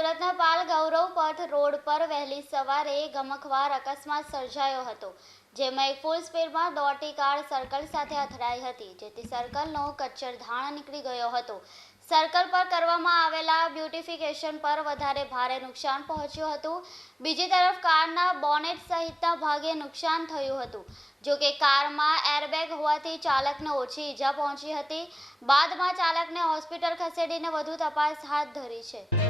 સુરતના પાલ ગૌરવ પથ રોડ પર વહેલી સવારે ગમખ્વાર અકસ્માત સર્જાયો હતો, જેમાં એક ફૂલ સ્પીડમાં દોડતી કાર સર્કલ સાથે અથડાઈ હતી, જેથી સર્કલનો કચ્છરધાણ નીકળી ગયો હતો। સર્કલ પર કરવામાં આવેલા બ્યુટિફિકેશન પર વધારે ભારે નુકસાન પહોંચ્યું હતું। બીજી તરફ કારના બોનેટ સહિતના ભાગે નુકસાન થયું હતું। જો કે કારમાં એરબેગ હોવાથી ચાલકને ઓછી ઈજા પહોંચી હતી। બાદમાં ચાલકને હોસ્પિટલ ખસેડીને વધુ તપાસ હાથ ધરી છે।